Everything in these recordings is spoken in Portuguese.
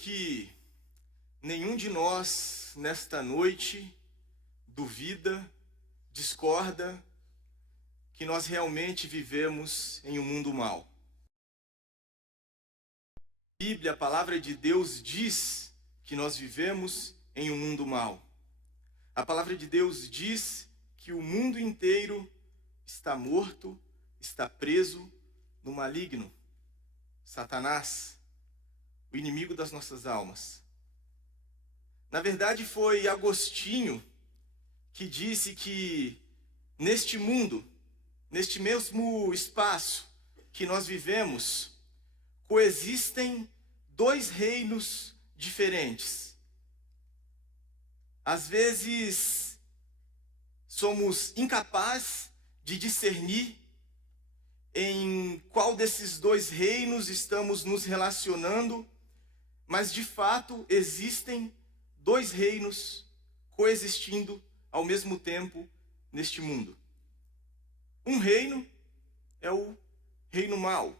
que nenhum de nós, nesta noite, duvida, discorda que nós realmente vivemos em um mundo mau. A Bíblia, a palavra de Deus, diz que nós vivemos em um mundo mau. A palavra de Deus diz que o mundo inteiro está morto, está preso no maligno, Satanás, o inimigo das nossas almas. Na verdade, foi Agostinho que disse que neste mundo, neste mesmo espaço que nós vivemos, coexistem dois reinos diferentes. Às vezes, somos incapazes de discernir em qual desses dois reinos estamos nos relacionando, mas de fato existem dois reinos coexistindo ao mesmo tempo neste mundo. Um reino é o reino mau,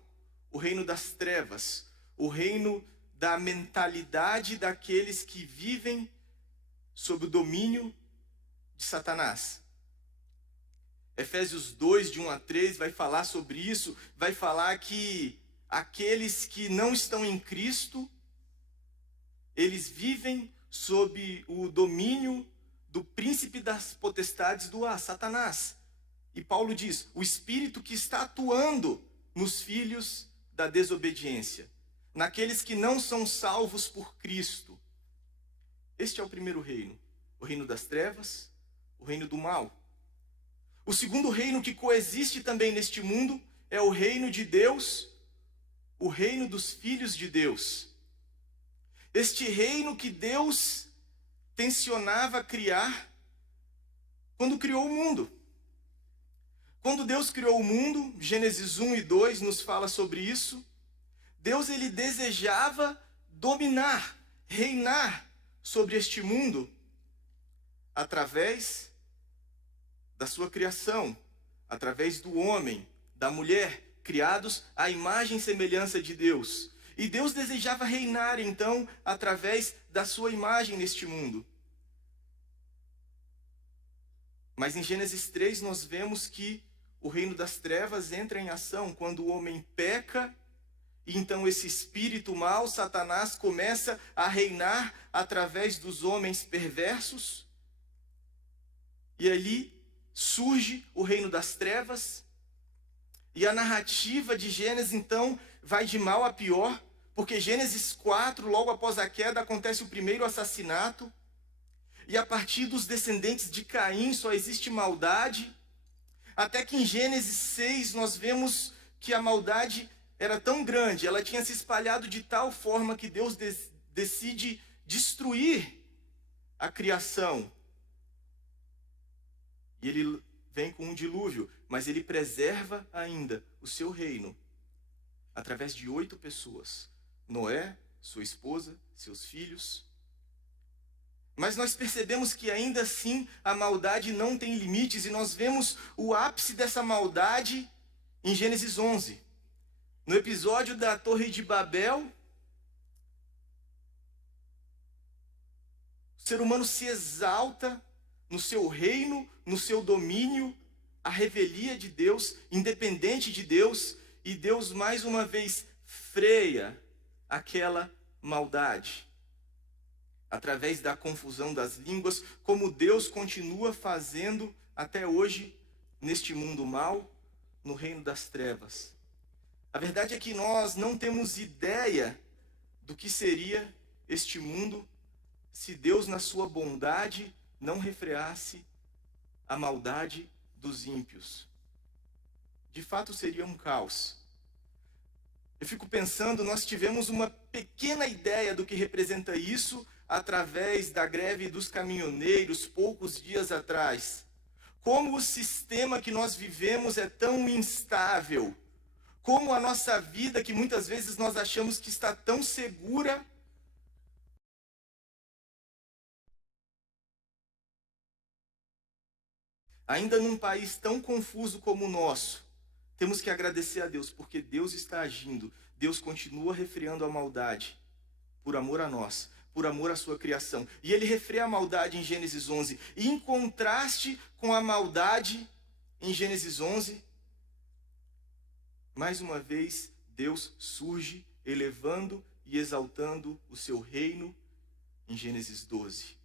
o reino das trevas, o reino da mentalidade daqueles que vivem sob o domínio de Satanás. Efésios 2, de 1 a 3, vai falar sobre isso, vai falar que aqueles que não estão em Cristo, eles vivem sob o domínio do príncipe das potestades do ar, Satanás. E Paulo diz, o espírito que está atuando nos filhos da desobediência, naqueles que não são salvos por Cristo. Este é o primeiro reino, o reino das trevas, o reino do mal. O segundo reino que coexiste também neste mundo é o reino de Deus, o reino dos filhos de Deus. Este reino que Deus tensionava criar quando criou o mundo. Quando Deus criou o mundo, Gênesis 1 e 2 nos fala sobre isso, Deus ele desejava dominar, reinar sobre este mundo através da sua criação, através do homem, da mulher, criados à imagem e semelhança de Deus. E Deus desejava reinar, então, através da sua imagem neste mundo. Mas em Gênesis 3 nós vemos que o reino das trevas entra em ação quando o homem peca, e então esse espírito mau, Satanás, começa a reinar através dos homens perversos. E ali surge o reino das trevas, e a narrativa de Gênesis, então, vai de mal a pior, porque Gênesis 4, logo após a queda, acontece o primeiro assassinato, e a partir dos descendentes de Caim só existe maldade, até que em Gênesis 6 nós vemos que a maldade era tão grande, ela tinha se espalhado de tal forma que Deus decide destruir a criação. E ele vem com um dilúvio, mas ele preserva ainda o seu reino através de 8 pessoas. Noé, sua esposa, seus filhos. Mas nós percebemos que ainda assim a maldade não tem limites, e nós vemos o ápice dessa maldade em Gênesis 11. No episódio da Torre de Babel, o ser humano se exalta no seu reino, no seu domínio, a revelia de Deus, independente de Deus, e Deus mais uma vez freia aquela maldade. Através da confusão das línguas, como Deus continua fazendo até hoje neste mundo mau, no reino das trevas. A verdade é que nós não temos ideia do que seria este mundo se Deus, na sua bondade, não refreasse a maldade dos ímpios. De fato, seria um caos. Eu fico pensando, nós tivemos uma pequena ideia do que representa isso através da greve dos caminhoneiros poucos dias atrás. Como o sistema que nós vivemos é tão instável. Como a nossa vida, que muitas vezes nós achamos que está tão segura, ainda num país tão confuso como o nosso, temos que agradecer a Deus, porque Deus está agindo. Deus continua refreando a maldade por amor a nós, por amor à sua criação. E ele refreia a maldade em Gênesis 11. E em contraste com a maldade em Gênesis 11, mais uma vez, Deus surge elevando e exaltando o seu reino em Gênesis 12,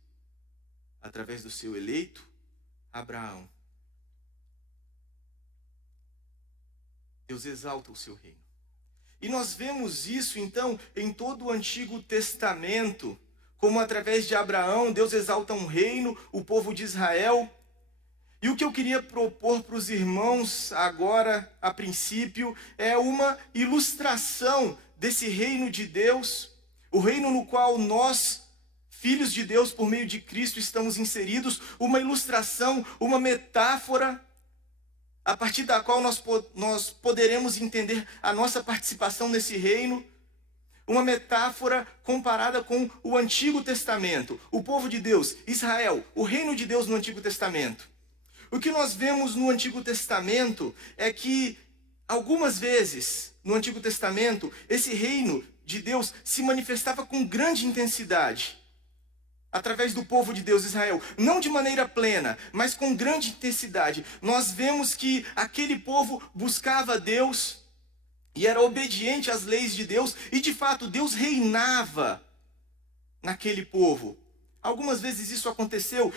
através do seu eleito, Abraão. Deus exalta o seu reino. E nós vemos isso, então, em todo o Antigo Testamento, como através de Abraão, Deus exalta um reino, o povo de Israel. E o que eu queria propor para os irmãos agora, a princípio, é uma ilustração desse reino de Deus, o reino no qual nós, filhos de Deus, por meio de Cristo, estamos inseridos, uma ilustração, uma metáfora, a partir da qual nós poderemos entender a nossa participação nesse reino, uma metáfora comparada com o Antigo Testamento, o povo de Deus, Israel, o reino de Deus no Antigo Testamento. O que nós vemos no Antigo Testamento é que, algumas vezes, no Antigo Testamento, esse reino de Deus se manifestava com grande intensidade, através do povo de Deus, Israel, não de maneira plena, mas com grande intensidade. Nós vemos que aquele povo buscava Deus e era obediente às leis de Deus, e de fato Deus reinava naquele povo. Algumas vezes isso aconteceu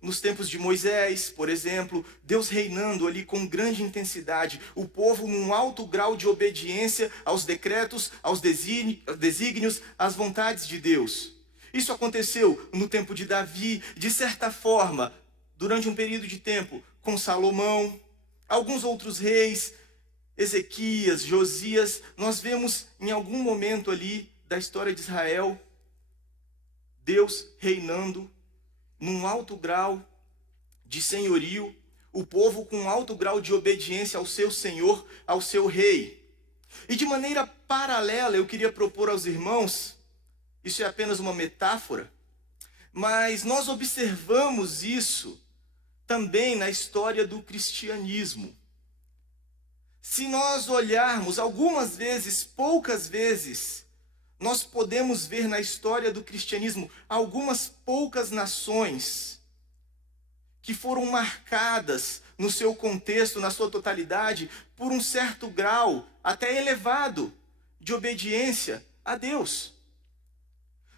nos tempos de Moisés, por exemplo, Deus reinando ali com grande intensidade, o povo num alto grau de obediência aos decretos, aos desígnios, às vontades de Deus. Isso aconteceu no tempo de Davi, de certa forma, durante um período de tempo, com Salomão, alguns outros reis, Ezequias, Josias. Nós vemos em algum momento ali da história de Israel, Deus reinando num alto grau de senhorio, o povo com um alto grau de obediência ao seu Senhor, ao seu rei. E de maneira paralela, eu queria propor aos irmãos, isso é apenas uma metáfora, mas nós observamos isso também na história do cristianismo. Se nós olharmos algumas vezes, poucas vezes, nós podemos ver na história do cristianismo algumas poucas nações que foram marcadas no seu contexto, na sua totalidade, por um certo grau, até elevado, de obediência a Deus.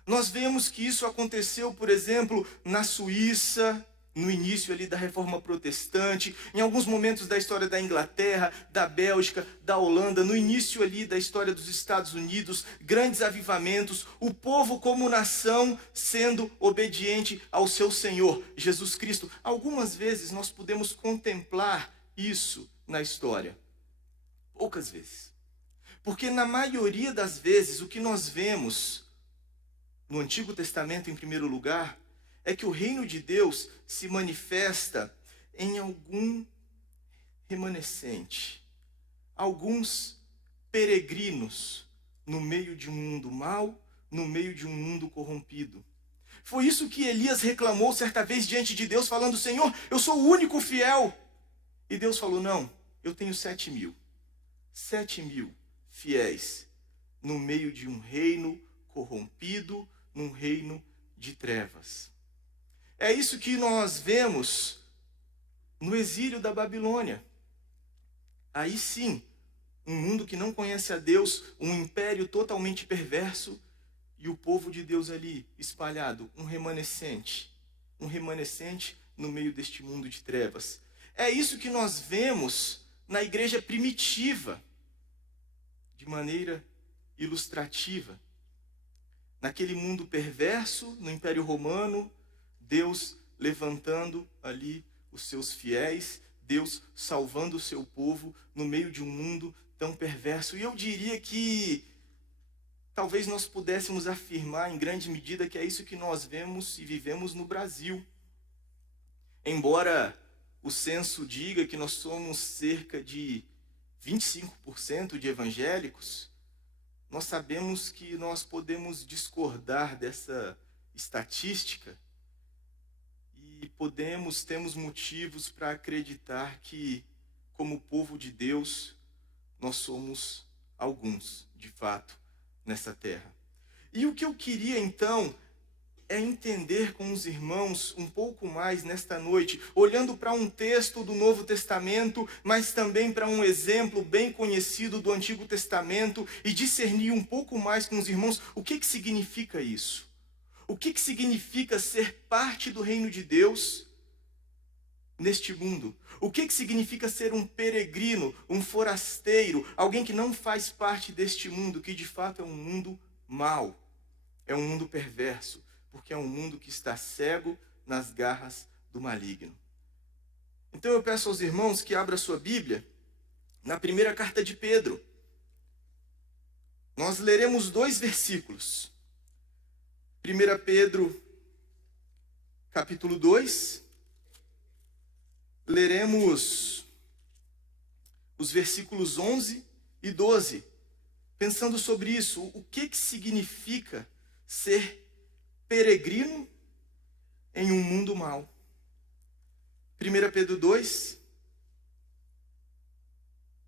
Nós vemos que isso aconteceu, por exemplo, na Suíça, no início ali da Reforma Protestante, em alguns momentos da história da Inglaterra, da Bélgica, da Holanda, no início ali da história dos Estados Unidos, grandes avivamentos, o povo como nação sendo obediente ao seu Senhor, Jesus Cristo. Algumas vezes nós podemos contemplar isso na história, poucas vezes. Porque na maioria das vezes o que nós vemos no Antigo Testamento, em primeiro lugar, é que o reino de Deus se manifesta em algum remanescente, alguns peregrinos no meio de um mundo mau, no meio de um mundo corrompido. Foi isso que Elias reclamou certa vez diante de Deus, falando: Senhor, eu sou o único fiel. E Deus falou: não, eu tenho 7.000 fiéis no meio de um reino corrompido, num reino de trevas. É isso que nós vemos no exílio da Babilônia. Aí sim, um mundo que não conhece a Deus, um império totalmente perverso, e o povo de Deus ali espalhado, um remanescente no meio deste mundo de trevas. É isso que nós vemos na igreja primitiva, de maneira ilustrativa. Naquele mundo perverso, no Império Romano, Deus levantando ali os seus fiéis, Deus salvando o seu povo no meio de um mundo tão perverso. E eu diria que talvez nós pudéssemos afirmar em grande medida que é isso que nós vemos e vivemos no Brasil. Embora o censo diga que nós somos cerca de 25% de evangélicos, nós sabemos que nós podemos discordar dessa estatística e temos motivos para acreditar que, como povo de Deus, nós somos alguns, de fato, nessa terra. E o que eu queria então é entender com os irmãos um pouco mais nesta noite, olhando para um texto do Novo Testamento, mas também para um exemplo bem conhecido do Antigo Testamento, e discernir um pouco mais com os irmãos o que significa isso. O que significa ser parte do reino de Deus neste mundo? O que significa ser um peregrino, um forasteiro, alguém que não faz parte deste mundo, que de fato é um mundo mau, é um mundo perverso, porque é um mundo que está cego nas garras do maligno. Então eu peço aos irmãos que abram a sua Bíblia na primeira carta de Pedro. Nós leremos 2 versículos. 1 Pedro, capítulo 2. Leremos os versículos 11 e 12, pensando sobre isso. O que significa ser peregrino em um mundo mau? 1 Pedro 2,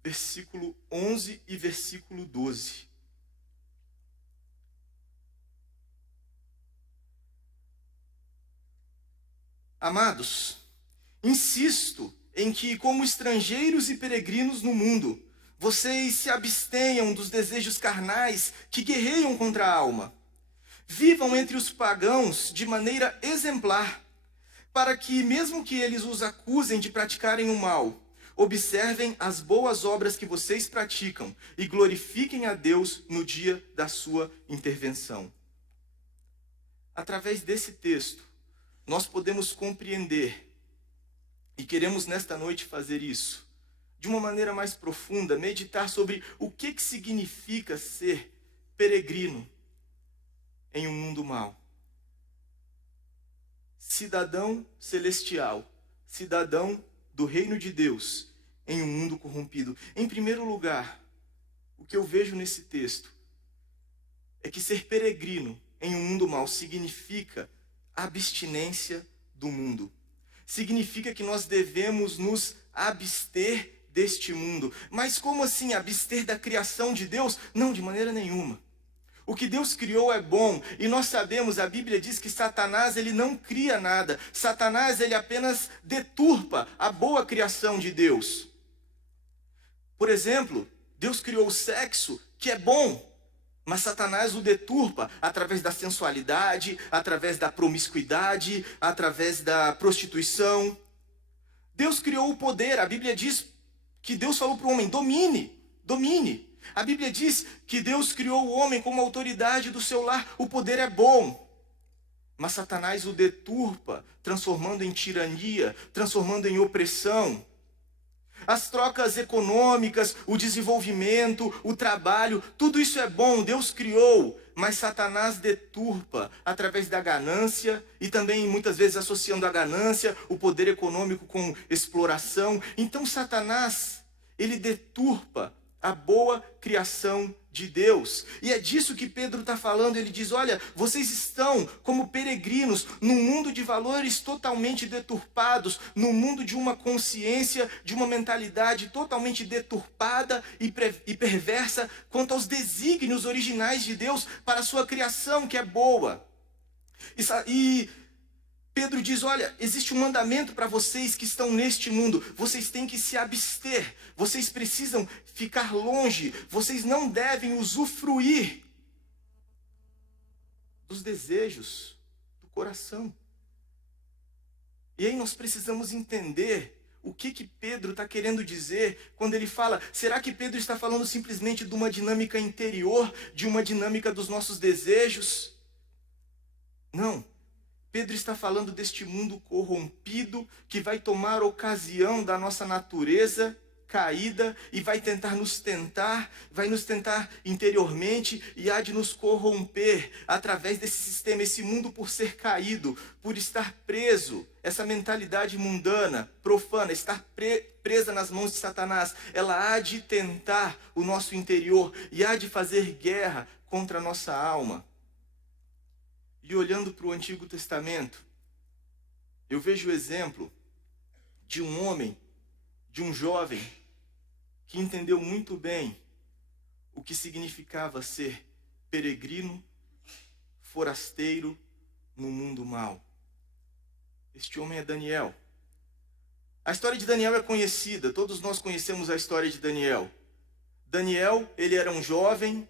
versículo 11 e versículo 12. Amados, insisto em que, como estrangeiros e peregrinos no mundo, vocês se abstenham dos desejos carnais que guerreiam contra a alma. Vivam entre os pagãos de maneira exemplar, para que, mesmo que eles os acusem de praticarem o mal, observem as boas obras que vocês praticam e glorifiquem a Deus no dia da sua intervenção. Através desse texto, nós podemos compreender, e queremos nesta noite fazer isso, de uma maneira mais profunda, meditar sobre o que significa ser peregrino em um mundo mau. Cidadão celestial, cidadão do reino de Deus em um mundo corrompido. Em primeiro lugar, o que eu vejo nesse texto é que ser peregrino em um mundo mau significa abstinência do mundo. Significa que nós devemos nos abster deste mundo. Mas como assim abster da criação de Deus? Não, de maneira nenhuma. O que Deus criou é bom, e nós sabemos, a Bíblia diz que Satanás, ele não cria nada. Satanás, ele apenas deturpa a boa criação de Deus. Por exemplo, Deus criou o sexo, que é bom, mas Satanás o deturpa através da sensualidade, através da promiscuidade, através da prostituição. Deus criou o poder. A Bíblia diz que Deus falou para o homem: domine, domine. A Bíblia diz que Deus criou o homem como autoridade do seu lar. O poder é bom, mas Satanás o deturpa, transformando em tirania, transformando em opressão. As trocas econômicas, o desenvolvimento, o trabalho, tudo isso é bom, Deus criou, mas Satanás deturpa através da ganância e também muitas vezes associando a ganância, o poder econômico com exploração. Então Satanás, ele deturpa a boa criação de Deus. E é disso que Pedro está falando. Ele diz: olha, vocês estão como peregrinos num mundo de valores totalmente deturpados, num mundo de uma consciência, de uma mentalidade totalmente deturpada e perversa quanto aos desígnios originais de Deus para a sua criação, que é boa. E Pedro diz: olha, existe um mandamento para vocês que estão neste mundo. Vocês têm que se abster. Vocês precisam ficar longe. Vocês não devem usufruir dos desejos do coração. E aí nós precisamos entender o que Pedro está querendo dizer quando ele fala. Será que Pedro está falando simplesmente de uma dinâmica interior, de uma dinâmica dos nossos desejos? Não. Pedro está falando deste mundo corrompido que vai tomar ocasião da nossa natureza caída e vai nos tentar interiormente e há de nos corromper através desse sistema. Esse mundo, por ser caído, por estar preso, essa mentalidade mundana, profana, estar presa nas mãos de Satanás, ela há de tentar o nosso interior e há de fazer guerra contra a nossa alma. E olhando para o Antigo Testamento, eu vejo o exemplo de um homem, de um jovem, que entendeu muito bem o que significava ser peregrino forasteiro no mundo mau. Este homem é Daniel. A história de Daniel é conhecida, todos nós conhecemos a história de Daniel. Daniel, ele era um jovem,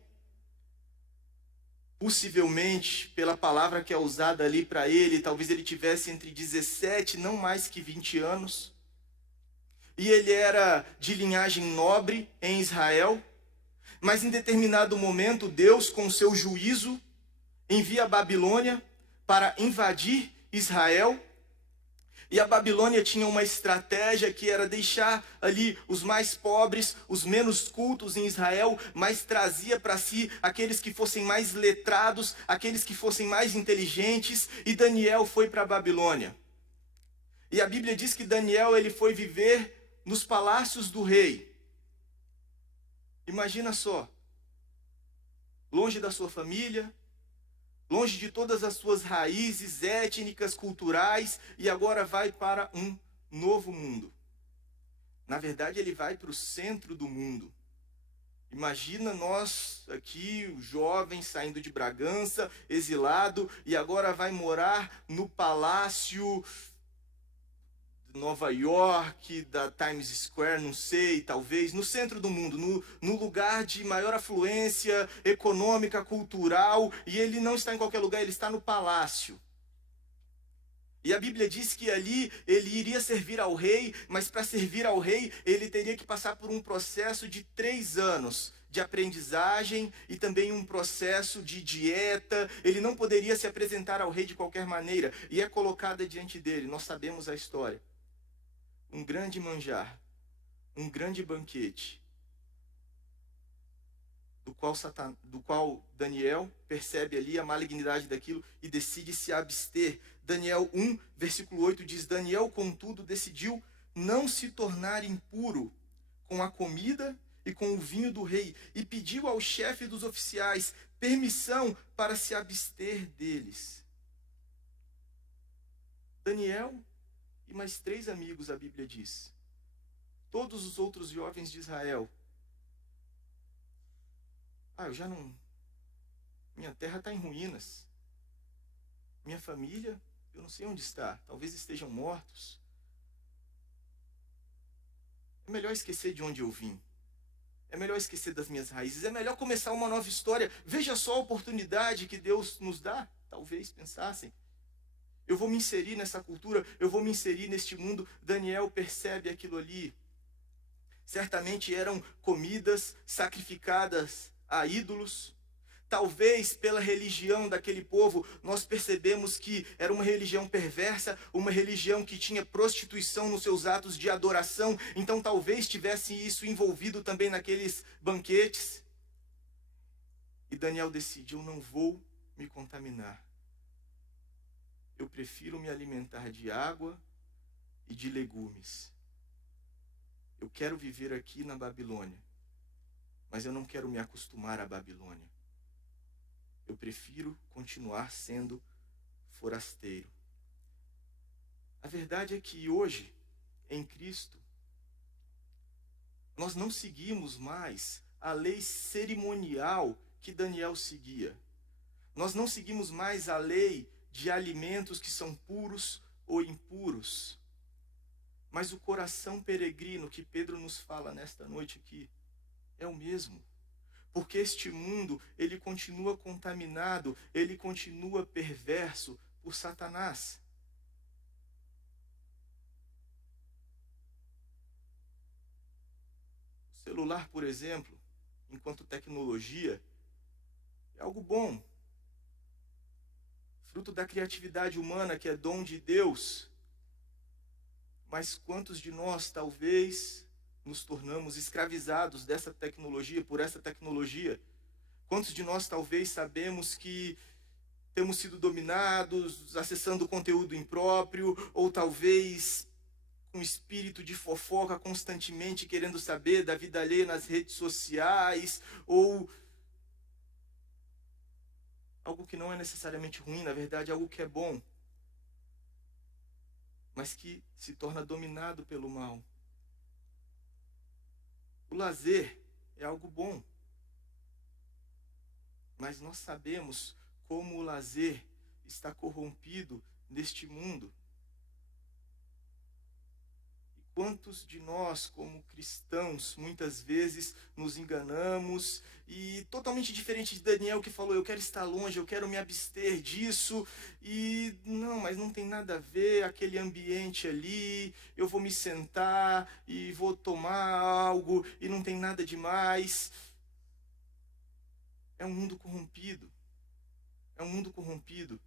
possivelmente, pela palavra que é usada ali para ele, talvez ele tivesse entre 17, não mais que 20 anos. E ele era de linhagem nobre em Israel, mas em determinado momento, Deus, com seu juízo, envia a Babilônia para invadir Israel. E a Babilônia tinha uma estratégia que era deixar ali os mais pobres, os menos cultos em Israel, mas trazia para si aqueles que fossem mais letrados, aqueles que fossem mais inteligentes, e Daniel foi para a Babilônia. E a Bíblia diz que Daniel ele foi viver nos palácios do rei. Imagina só, longe da sua família, longe de todas as suas raízes étnicas, culturais, e agora vai para um novo mundo. Na verdade, ele vai para o centro do mundo. Imagina nós aqui, o jovem saindo de Bragança, exilado, e agora vai morar no palácio de Nova York, da Times Square, não sei, talvez, no centro do mundo, no lugar de maior afluência econômica, cultural, e ele não está em qualquer lugar, ele está no palácio. E a Bíblia diz que ali ele iria servir ao rei, mas para servir ao rei, ele teria que passar por um processo de 3 anos de aprendizagem e também um processo de dieta. Ele não poderia se apresentar ao rei de qualquer maneira, e é colocada diante dele, nós sabemos a história. Um grande manjar, um grande banquete, do qual Daniel percebe ali a malignidade daquilo e decide se abster. Daniel 1, versículo 8 diz: Daniel, contudo, decidiu não se tornar impuro com a comida e com o vinho do rei, e pediu ao chefe dos oficiais permissão para se abster deles. Daniel e mais 3 amigos, a Bíblia diz. Todos os outros jovens de Israel. Eu já não... Minha terra está em ruínas. Minha família, eu não sei onde está. Talvez estejam mortos. É melhor esquecer de onde eu vim. É melhor esquecer das minhas raízes. É melhor começar uma nova história. Veja só a oportunidade que Deus nos dá. Talvez pensassem. Eu vou me inserir nessa cultura, eu vou me inserir neste mundo. Daniel percebe aquilo ali. Certamente eram comidas sacrificadas a ídolos. Talvez pela religião daquele povo, nós percebemos que era uma religião perversa, uma religião que tinha prostituição nos seus atos de adoração. Então talvez tivesse isso envolvido também naqueles banquetes. E Daniel decide: eu não vou me contaminar. Eu prefiro me alimentar de água e de legumes. Eu quero viver aqui na Babilônia, mas eu não quero me acostumar à Babilônia. Eu prefiro continuar sendo forasteiro. A verdade é que hoje, em Cristo, nós não seguimos mais a lei cerimonial que Daniel seguia. Nós não seguimos mais a lei de alimentos que são puros ou impuros. Mas o coração peregrino que Pedro nos fala nesta noite aqui é o mesmo. Porque este mundo, ele continua contaminado, ele continua perverso por Satanás. O celular, por exemplo, enquanto tecnologia, é algo bom. Fruto da criatividade humana, que é dom de Deus. Mas quantos de nós, talvez, nos tornamos escravizados dessa tecnologia, por essa tecnologia? Quantos de nós, talvez, sabemos que temos sido dominados, acessando conteúdo impróprio, ou talvez com espírito de fofoca constantemente, querendo saber da vida alheia nas redes sociais, ou algo que não é necessariamente ruim, na verdade, algo que é bom, mas que se torna dominado pelo mal. O lazer é algo bom, mas nós sabemos como o lazer está corrompido neste mundo. E quantos de nós, como cristãos, muitas vezes nos enganamos, e totalmente diferente de Daniel, que falou, eu quero estar longe, eu quero me abster disso, e não, mas não tem nada a ver, aquele ambiente ali, eu vou me sentar e vou tomar algo, e não tem nada demais. É um mundo corrompido. É um mundo corrompido.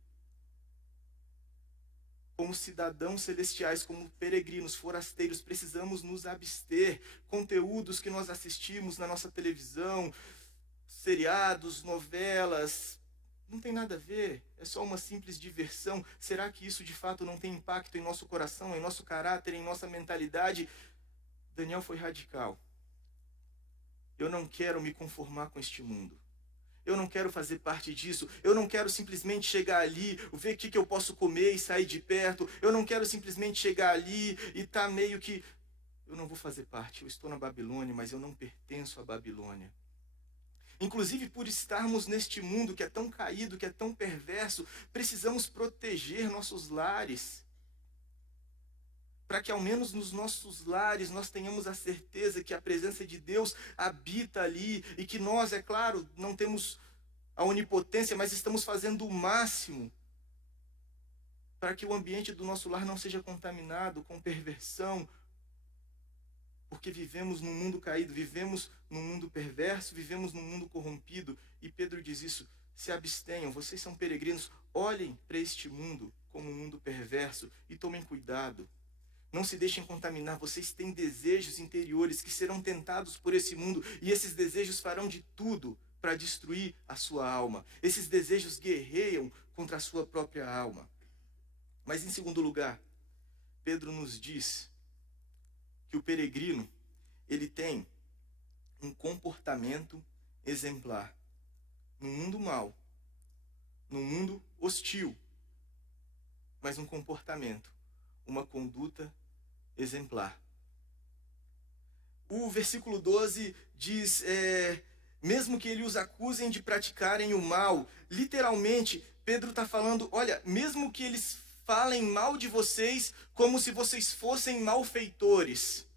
Como cidadãos celestiais, como peregrinos, forasteiros, precisamos nos abster. Conteúdos que nós assistimos na nossa televisão, seriados, novelas, não tem nada a ver. É só uma simples diversão. Será que isso de fato não tem impacto em nosso coração, em nosso caráter, em nossa mentalidade? Daniel foi radical. Eu não quero me conformar com este mundo. Eu não quero fazer parte disso. Eu não quero simplesmente chegar ali, ver o que eu posso comer e sair de perto. Eu não quero simplesmente chegar ali e estar meio que... Eu não vou fazer parte. Eu estou na Babilônia, mas eu não pertenço à Babilônia. Inclusive, por estarmos neste mundo que é tão caído, que é tão perverso, precisamos proteger nossos lares. Para que ao menos nos nossos lares nós tenhamos a certeza que a presença de Deus habita ali e que nós, é claro, não temos a onipotência, mas estamos fazendo o máximo para que o ambiente do nosso lar não seja contaminado com perversão, porque vivemos num mundo caído, vivemos num mundo perverso, vivemos num mundo corrompido. E Pedro diz isso, se abstenham, vocês são peregrinos, olhem para este mundo como um mundo perverso e tomem cuidado. Não se deixem contaminar, vocês têm desejos interiores que serão tentados por esse mundo e esses desejos farão de tudo para destruir a sua alma. Esses desejos guerreiam contra a sua própria alma. Mas em segundo lugar, Pedro nos diz que o peregrino, ele tem um comportamento exemplar. Num mundo mau, num mundo hostil, mas um comportamento, uma conduta exemplar. O versículo 12 diz, mesmo que eles os acusem de praticarem o mal, literalmente, Pedro está falando, olha, mesmo que eles falem mal de vocês como se vocês fossem malfeitores,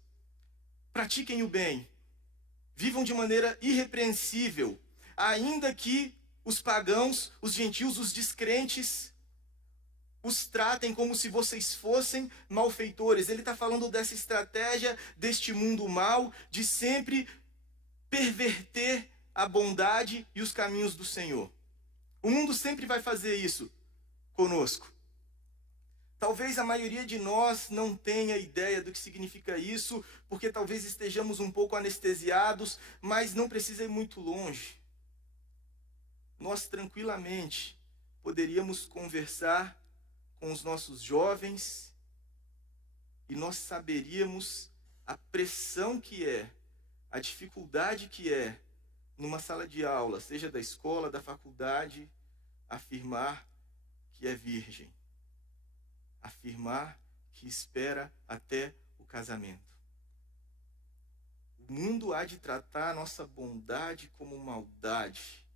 pratiquem o bem, vivam de maneira irrepreensível, ainda que os pagãos, os gentios, os descrentes, os tratem como se vocês fossem malfeitores. Ele está falando dessa estratégia deste mundo mau, de sempre perverter a bondade e os caminhos do Senhor. O mundo sempre vai fazer isso conosco. Talvez a maioria de nós não tenha ideia do que significa isso, porque talvez estejamos um pouco anestesiados, mas não precisa ir muito longe. Nós tranquilamente poderíamos conversar com os nossos jovens e nós saberíamos a pressão que é, a dificuldade que é, numa sala de aula, seja da escola, da faculdade, afirmar que é virgem. Afirmar que espera até o casamento. O mundo há de tratar a nossa bondade como maldade.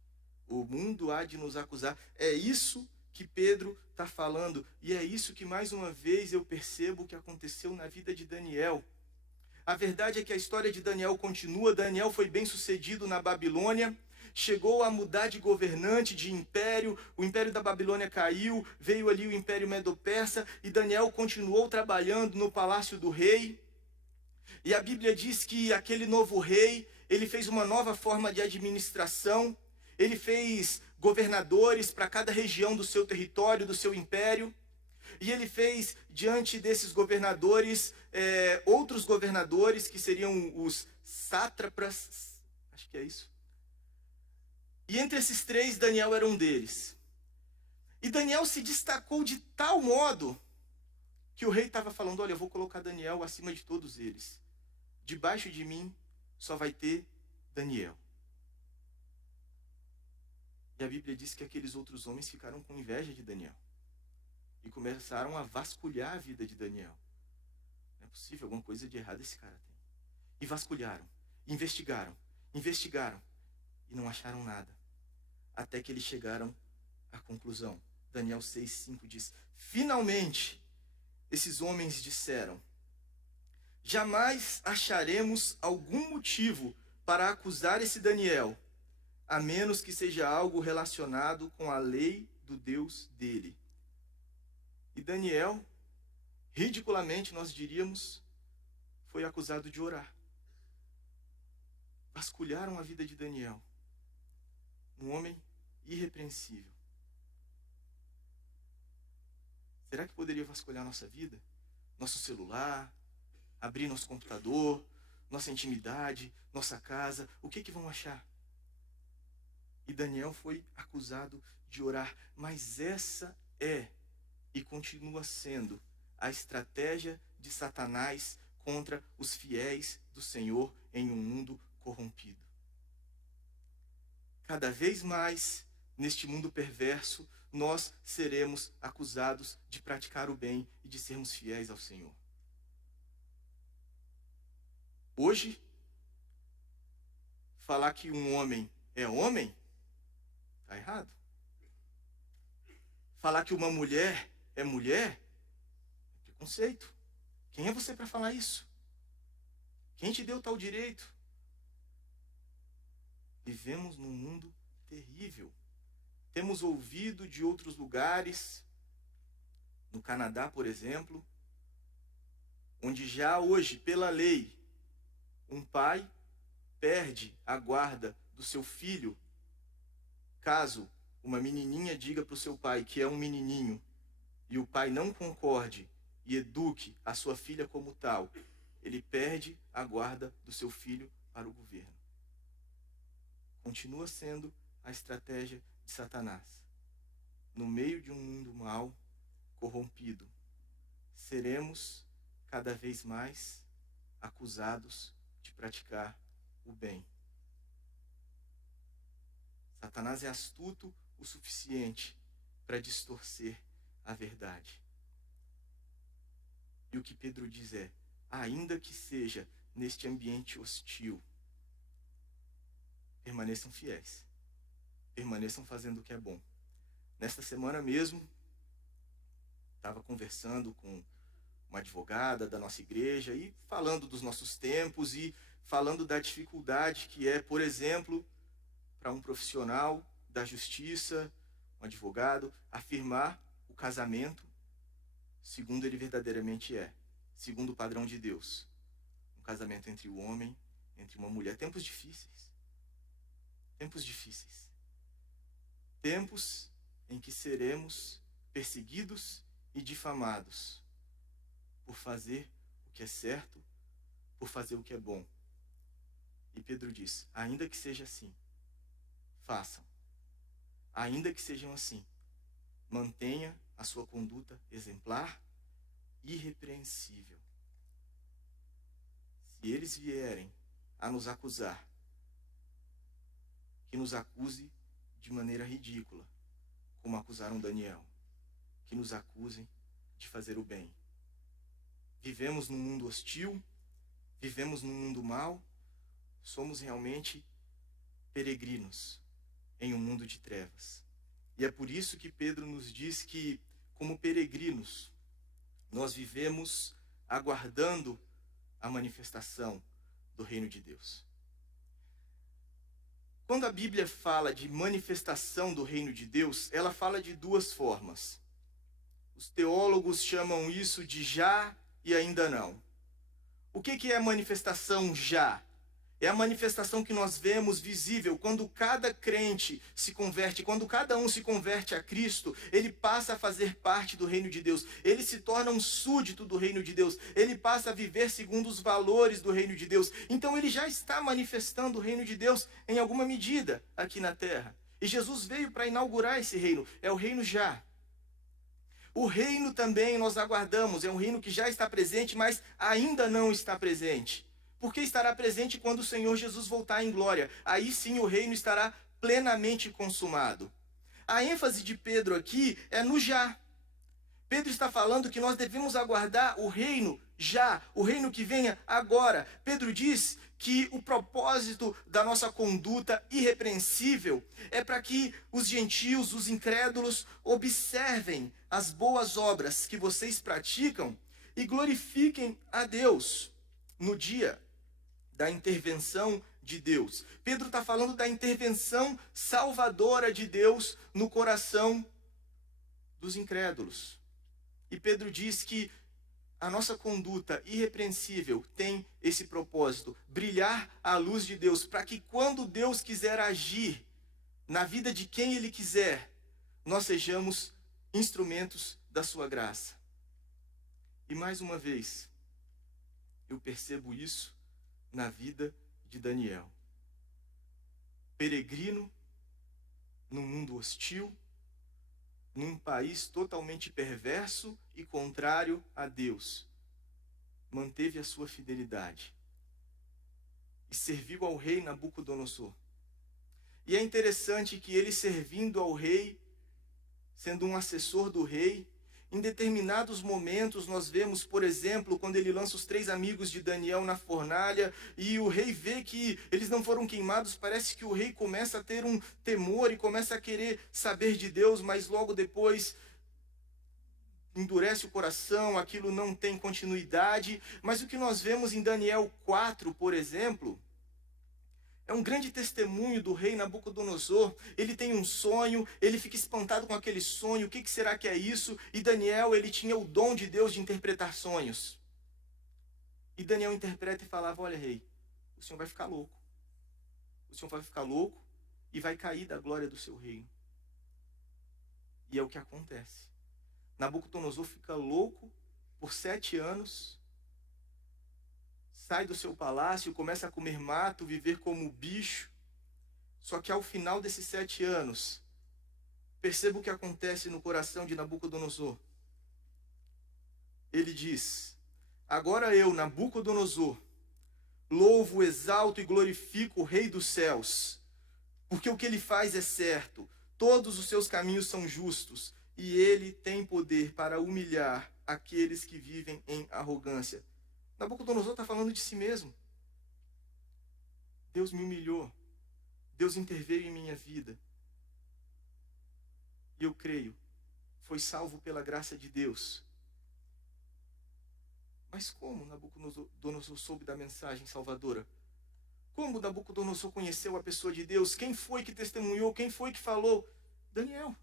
O mundo há de nos acusar. É isso que Pedro está falando. E é isso que mais uma vez eu percebo que aconteceu na vida de Daniel. A verdade é que a história de Daniel continua. Daniel foi bem sucedido na Babilônia. Chegou a mudar de governante, de império, o império da Babilônia caiu, veio ali o império Medo-Persa e Daniel continuou trabalhando no palácio do rei. E a Bíblia diz que aquele novo rei, ele fez uma nova forma de administração, ele fez governadores para cada região do seu território, do seu império, e ele fez diante desses governadores, outros governadores que seriam os sátrapas, acho que é isso. E entre esses três, Daniel era um deles. E Daniel se destacou de tal modo que o rei estava falando, olha, eu vou colocar Daniel acima de todos eles. Debaixo de mim só vai ter Daniel. E a Bíblia diz que aqueles outros homens ficaram com inveja de Daniel. E começaram a vasculhar a vida de Daniel. Não é possível, alguma coisa de errado esse cara tem. E vasculharam, investigaram, e não acharam nada. Até que eles chegaram a conclusão. Daniel 6:5 diz: finalmente, esses homens disseram: jamais acharemos algum motivo para acusar esse Daniel, a menos que seja algo relacionado com a lei do Deus dele. E Daniel, ridiculamente nós diríamos, foi acusado de orar. Vasculharam a vida de Daniel, um homem irrepreensível. Será que poderia vasculhar nossa vida? Nosso celular, abrir nosso computador, nossa intimidade, nossa casa, o que vão achar? E Daniel foi acusado de orar, mas essa é e continua sendo a estratégia de Satanás contra os fiéis do Senhor em um mundo corrompido. Cada vez mais, neste mundo perverso, nós seremos acusados de praticar o bem e de sermos fiéis ao Senhor. Hoje, falar que um homem é homem, está errado. Falar que uma mulher é mulher, é preconceito. Quem é você para falar isso? Quem te deu tal direito? Vivemos num mundo terrível. Temos ouvido de outros lugares, no Canadá, por exemplo, onde já hoje, pela lei, um pai perde a guarda do seu filho, caso uma menininha diga para o seu pai que é um menininho, e o pai não concorde e eduque a sua filha como tal, ele perde a guarda do seu filho para o governo. Continua sendo a estratégia de Satanás. No meio de um mundo mau, corrompido, seremos cada vez mais acusados de praticar o bem. Satanás é astuto o suficiente para distorcer a verdade. E o que Pedro diz é: ainda que seja neste ambiente hostil, permaneçam fiéis, permaneçam fazendo o que é bom. Nesta semana mesmo, estava conversando com uma advogada da nossa igreja e falando dos nossos tempos e falando da dificuldade que é, por exemplo, para um profissional da justiça, um advogado, afirmar o casamento segundo ele verdadeiramente é, segundo o padrão de Deus. Um casamento entre o homem, entre uma mulher. Tempos difíceis. Tempos difíceis. Tempos em que seremos perseguidos e difamados por fazer o que é certo, por fazer o que é bom. E Pedro diz: ainda que seja assim, façam. Ainda que sejam assim, mantenha a sua conduta exemplar, irrepreensível. Se eles vierem a nos acusar, que nos acuse de maneira ridícula, como acusaram Daniel. Que nos acusem de fazer o bem. Vivemos num mundo hostil, vivemos num mundo mau, somos realmente peregrinos em um mundo de trevas. E é por isso que Pedro nos diz que, como peregrinos, nós vivemos aguardando a manifestação do reino de Deus. Quando a Bíblia fala de manifestação do reino de Deus, ela fala de duas formas. Os teólogos chamam isso de já e ainda não. O que é a manifestação já? É a manifestação que nós vemos visível quando cada crente se converte, quando cada um se converte a Cristo, ele passa a fazer parte do reino de Deus, ele se torna um súdito do reino de Deus, ele passa a viver segundo os valores do reino de Deus. Então ele já está manifestando o reino de Deus em alguma medida aqui na terra. E Jesus veio para inaugurar esse reino, é o reino já. O reino também nós aguardamos, é um reino que já está presente, mas ainda não está presente. Porque estará presente quando o Senhor Jesus voltar em glória. Aí sim o reino estará plenamente consumado. A ênfase de Pedro aqui é no já. Pedro está falando que nós devemos aguardar o reino já, o reino que venha agora. Pedro diz que o propósito da nossa conduta irrepreensível é para que os gentios, os incrédulos, observem as boas obras que vocês praticam e glorifiquem a Deus no dia da intervenção de Deus. Pedro está falando da intervenção salvadora de Deus no coração dos incrédulos. E Pedro diz que a nossa conduta irrepreensível tem esse propósito, brilhar a luz de Deus, para que quando Deus quiser agir na vida de quem Ele quiser, nós sejamos instrumentos da sua graça. E mais uma vez, eu percebo isso na vida de Daniel. Peregrino, num mundo hostil, num país totalmente perverso e contrário a Deus, manteve a sua fidelidade e serviu ao rei Nabucodonosor. E é interessante que ele, servindo ao rei, sendo um assessor do rei, em determinados momentos nós vemos, por exemplo, quando ele lança os 3 amigos de Daniel na fornalha e o rei vê que eles não foram queimados, parece que o rei começa a ter um temor e começa a querer saber de Deus, mas logo depois endurece o coração, aquilo não tem continuidade. Mas o que nós vemos em Daniel 4, por exemplo, é um grande testemunho do rei Nabucodonosor. Ele tem um sonho, ele fica espantado com aquele sonho, o que será que é isso? E Daniel, ele tinha o dom de Deus de interpretar sonhos. E Daniel interpreta e falava: olha, rei, o senhor vai ficar louco. O senhor vai ficar louco e vai cair da glória do seu reino. E é o que acontece. Nabucodonosor fica louco por 7 anos, sai do seu palácio, começa a comer mato, viver como bicho. Só que ao final desses 7 anos, perceba o que acontece no coração de Nabucodonosor. Ele diz: agora eu, Nabucodonosor, louvo, exalto e glorifico o Rei dos céus, porque o que ele faz é certo, todos os seus caminhos são justos, e ele tem poder para humilhar aqueles que vivem em arrogância. Nabucodonosor está falando de si mesmo. Deus me humilhou. Deus interveio em minha vida. E eu creio, foi salvo pela graça de Deus. Mas como Nabucodonosor soube da mensagem salvadora? Como Nabucodonosor conheceu a pessoa de Deus? Quem foi que testemunhou? Quem foi que falou? Daniel.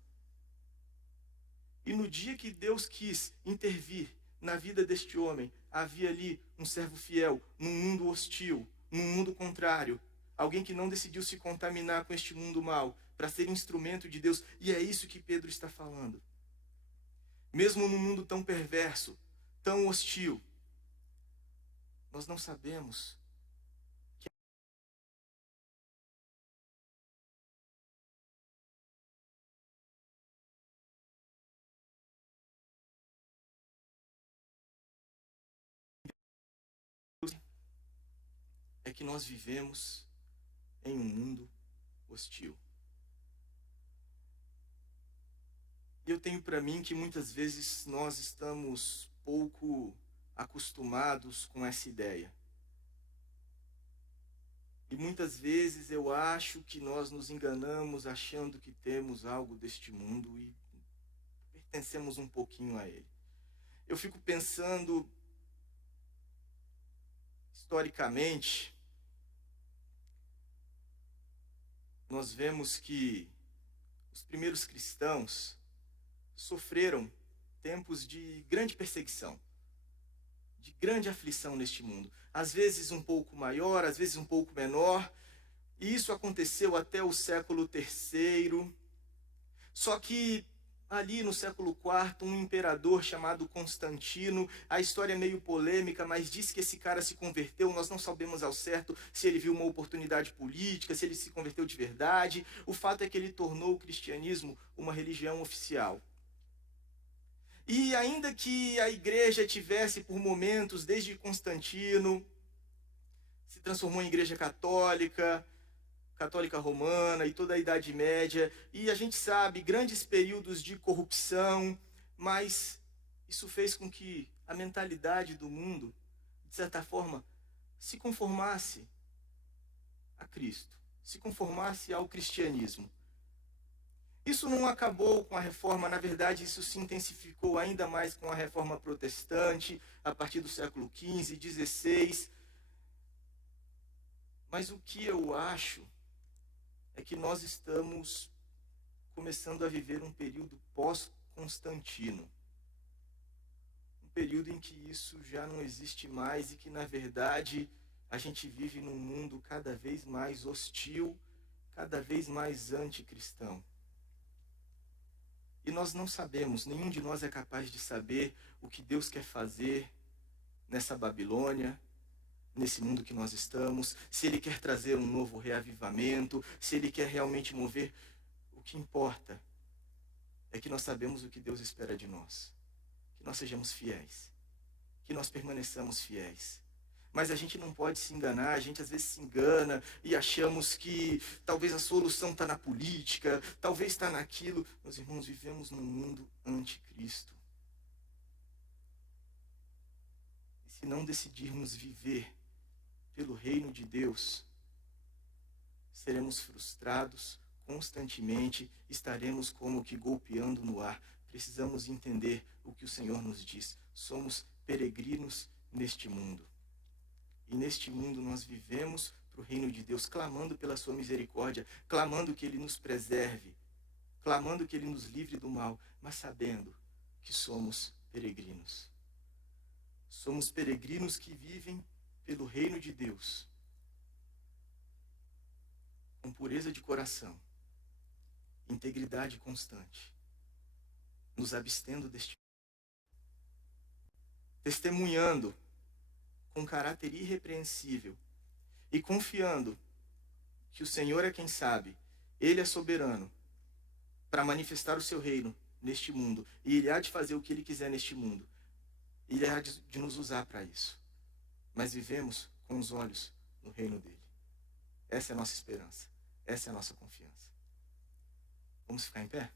E no dia que Deus quis intervir na vida deste homem, havia ali um servo fiel, num mundo hostil, num mundo contrário. Alguém que não decidiu se contaminar com este mundo mau, para ser instrumento de Deus. E é isso que Pedro está falando. Mesmo num mundo tão perverso, tão hostil, nós não sabemos é que nós vivemos em um mundo hostil. E eu tenho para mim que muitas vezes nós estamos pouco acostumados com essa ideia. E muitas vezes eu acho que nós nos enganamos achando que temos algo deste mundo e pertencemos um pouquinho a ele. Eu fico pensando, historicamente, nós vemos que os primeiros cristãos sofreram tempos de grande perseguição, de grande aflição neste mundo. Às vezes um pouco maior, às vezes um pouco menor. E isso aconteceu até o século III. Só que ali no século IV, um imperador chamado Constantino, a história é meio polêmica, mas diz que esse cara se converteu. Nós não sabemos ao certo se ele viu uma oportunidade política, se ele se converteu de verdade. O fato é que ele tornou o cristianismo uma religião oficial. E ainda que a igreja tivesse por momentos, desde Constantino, se transformou em igreja católica, católica romana e toda a Idade Média, e a gente sabe, grandes períodos de corrupção, mas Isso fez com que a mentalidade do mundo, de certa forma, se conformasse a Cristo, se conformasse ao cristianismo. Isso não acabou com a reforma, na verdade, isso se intensificou ainda mais com a reforma protestante, a partir do século XV, XVI. Mas o que eu acho é que nós estamos começando a viver um período pós-Constantino. Um período em que isso já não existe mais e que, na verdade, a gente vive num mundo cada vez mais hostil, cada vez mais anticristão. E nós não sabemos, nenhum de nós é capaz de saber o que Deus quer fazer nessa Babilônia, nesse mundo que nós estamos, se Ele quer trazer um novo reavivamento, se Ele quer realmente mover. O que importa é que nós sabemos o que Deus espera de nós, que nós sejamos fiéis, que nós permaneçamos fiéis. Mas a gente não pode se enganar, a gente às vezes se engana e achamos que talvez a solução está na política, talvez está naquilo. Meus irmãos, vivemos num mundo anticristo. E se não decidirmos viver pelo reino de Deus, seremos frustrados constantemente, estaremos como que golpeando no ar. Precisamos entender o que o Senhor nos diz. Somos peregrinos neste mundo. E neste mundo nós vivemos para o reino de Deus, clamando pela sua misericórdia, clamando que Ele nos preserve, clamando que Ele nos livre do mal, mas sabendo que somos peregrinos. Somos peregrinos que vivem pelo reino de Deus, com pureza de coração, integridade constante, nos abstendo deste testemunhando com caráter irrepreensível e confiando que o Senhor é quem sabe, Ele é soberano para manifestar o seu reino neste mundo, e Ele há de fazer o que Ele quiser neste mundo, Ele há de nos usar para isso, mas vivemos com os olhos no reino dEle. Essa é a nossa esperança, essa é a nossa confiança. Vamos ficar em pé?